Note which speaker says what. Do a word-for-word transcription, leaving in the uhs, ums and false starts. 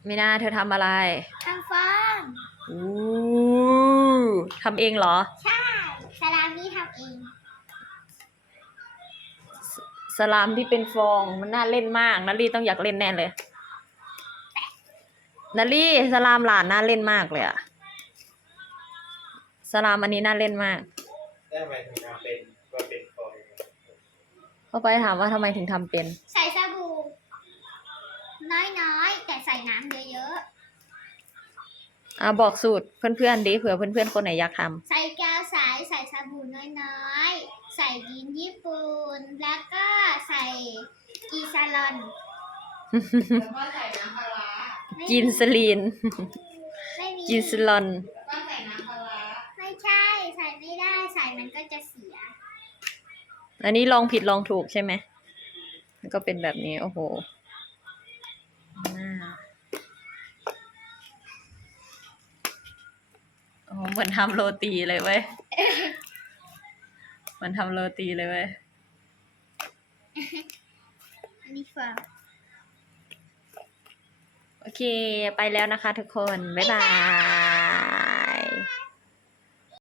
Speaker 1: ไม่น่าเธอทำอะไร
Speaker 2: ทำฟอง
Speaker 1: อู้ทำเองเหรอ
Speaker 2: ใช่สลามนี่ทำเอง
Speaker 1: สลามที่เป็นฟองมันน่าเล่นมากนารีต้องอยากเล่นแน่เลยนารีสลามหลานน่าเล่นมากเลยอะสลามอันนี้น่าเล่นมาก
Speaker 3: ได้ไหมถึงทำเป็นว่าเป็นฟอง
Speaker 1: เข้าไปถามว่าทำไมถึงทำเป็น
Speaker 2: ใส่สบู่น้อยๆแต่ใส่น้ำเยอะ
Speaker 1: อ่าบอกสูตรเพื่อนๆดิเผื่อเพื่อนๆคนไหนอยากท
Speaker 2: ๆใส่แก้วใสใส่สบู่น้อยๆใส่ดินญี่ปุ่นแล้วก็ใส่กีซาลอน
Speaker 1: แล้วก็ใส่น้ำปลากินสลีน
Speaker 2: ไม่มี
Speaker 1: กินสลอน
Speaker 2: ก็ใส่น้ำปลาไม่ใช่ใส่ไม่ได้ใส่มันก็จะเสีย
Speaker 1: อันนี้ลองผิดลองถูกใช่ไหมมันก็เป็นแบบนี้โอ้โหโอ้โหเหมือนทำโรตีเลยเว้ยเหมือนทำโรตีเลยเว้ย
Speaker 2: อันนี้ฟอง
Speaker 1: โอเคไปแล้วนะคะทุกคนบ๊ายบาย